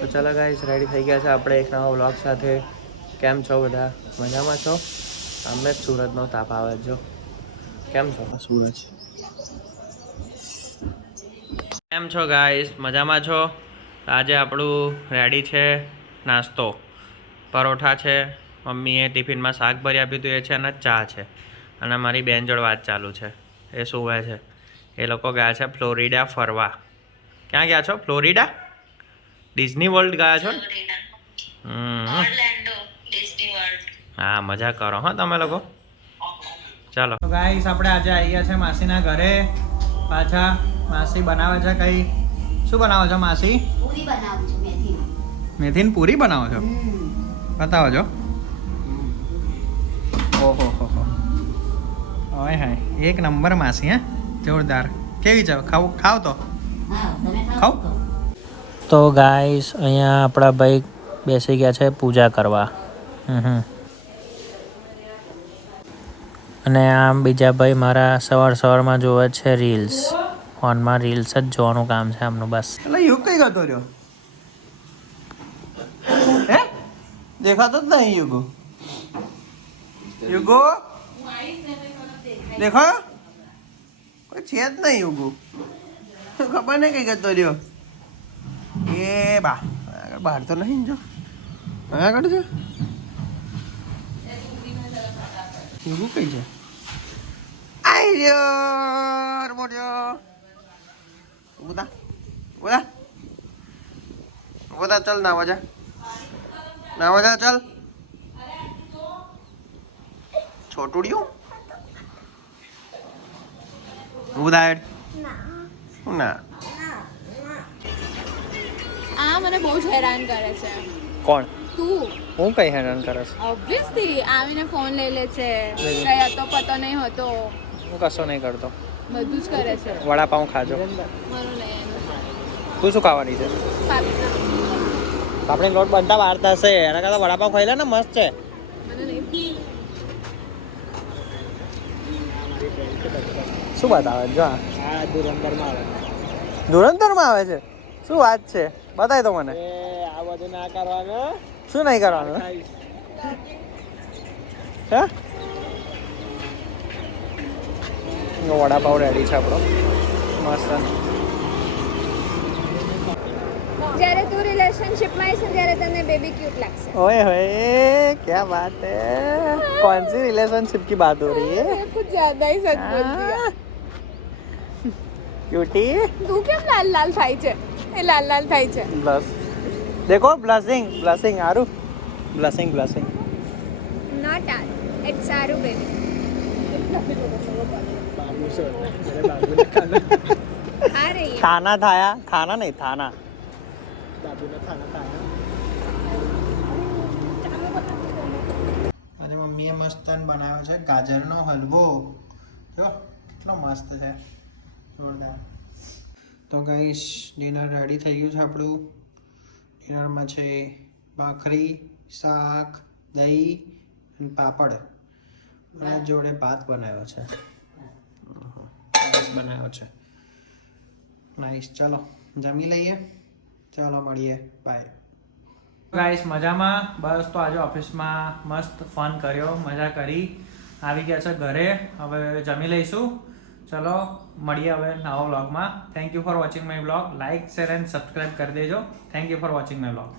તો ચાલો guys, ready થઈ ગયા છે આપણે એક નવા વ્લોગ સાથે. કેમ છો બધા? મજામાં છો? અમે જ સુરતનો તાપ આવે જો. કેમ છો સુરત? કેમ છો ગાઈસ? મજામાં છો? આજે આપણું રેડી છે નાસ્તો. પરોઠા છે, મમ્મીએ ટિફિનમાં શાક ભરી આપ્યું હતું એ છે, અને ચા છે. અને મારી બેન જોડે વાત ચાલુ છે, એ સૂવે છે. એ લોકો ગયા છે ફ્લોરિડા ફરવા. ક્યાં ગયા છો? ફ્લોરિડા? ડિઝની વર્લ્ડ ગયા છો ને? હા, મજા કરો હા તમે લોકો. ચાલો ગાઈસ, આપણે આજે આવી ગયા છે માસીના ઘરે પાછા. માસી બનાવે છે કઈ. શું બનાવો છો માસી? પૂરી બનાવું છું. મેથીની પૂરી બનાવો છો? બતાવો છો. ઓહો હો હો, ઓય હાય, એક નંબર માસી. હે જોરદાર. કેવી છે? ખાવ તો ખાવ. તો ગાઈસ, અહીંયા આપણા ભાઈ બેસી ગયા છે પૂજા કરવા. અને આમ બીજા ભાઈ મારા સવારમાં જોવે છે રીલ્સ. ફોનમાં રીલ્સ જ જોવાનું કામ છે આમનું બસ. એટલે યુગ કઈ ગયો રહ્યો? હે દેખાતો જ નહીં યુગો. યુગો દેખો, કોઈ છે જ નહીં યુગો. ખબર નહીં કઈ ગયો રહ્યો. એ બહાર તો નહીં જો. આગળ છે યુગો કઈ છે? આઈ રહ્યો મોટ્યો. બધા ચાલ ના વજા ચાલ. છોટુડિયું ઉદાડ ના. આ મને બહુ જ હેરાન કરે છે. કોણ? તું. હું કઈ હેરાન કરે છે? ઓબ્વિયસલી આવીને ફોન લઈ લે છે. કઈ હતો પતો નહીં હોતો. હું કશો નહીં કરતો. બધું જ કરે છે. વડાપાઉં ખાજો. મારું નહીં. તું શું ખાવાની છે? આપણે લોટ બનતા વાર થશે, એના કરતા વડાપાઉં ખાઈ લે ને, મસ્ત છે. મને નહીં. શું બતાવે જો? આ ધુરંધરમાં આવે છે. શું વાત છે? બતાય તો મને. આ બધું ના કરવાનું. શું નહીં કરવાનું? હે વડાપાઉં રેડી છે આપણો મસ્ત. જ્યારે તું રિલેશનશિપમાં આવીશ ત્યારે તને બેબી ક્યુટ લાગશે. ओए होए, क्या बात है? कौन सी रिलेशनशिप की बात हो रही है? कुछ ज्यादा ही सच बोल दिया. क्यूटी તું કેમ લાલ લાલ થાય છે? એ લાલ લાલ થાય છે. ब्लश देखो, blushing Aaru, blushing not are, it's Aaru baby. આ રહી है. खाना थाया, खाना नहीं थाना. આજે મમ્મીએ મસ્ત બનાવ્યો છે ગાજરનો હલવો. જો કેટલો મસ્ત છે, જોરદાર. તો ગાઈસ, ડિનર રેડી થઈ ગયું છે આપણું. ડિનરમાં છે ભાખરી, શાક, દહીં અને પાપડ, અને જોડે ભાત બનાવ્યો છે. બનાવ્યો છે નાઈસ. ચલો જમી લઈએ. ચાલો મળીએ, બાય. ગાઈસ, મજામાં? બસ. તો આજે ઓફિસમાં મસ્ત ફન કર્યો, મજા કરી. આવી ગયા છે ઘરે, હવે જમી લઈશું. ચલો મળીએ હવે નવા વ્લોગમાં. Thank you for watching my vlog. Like, share and subscribe કરી દેજો. Thank you for watching my vlog.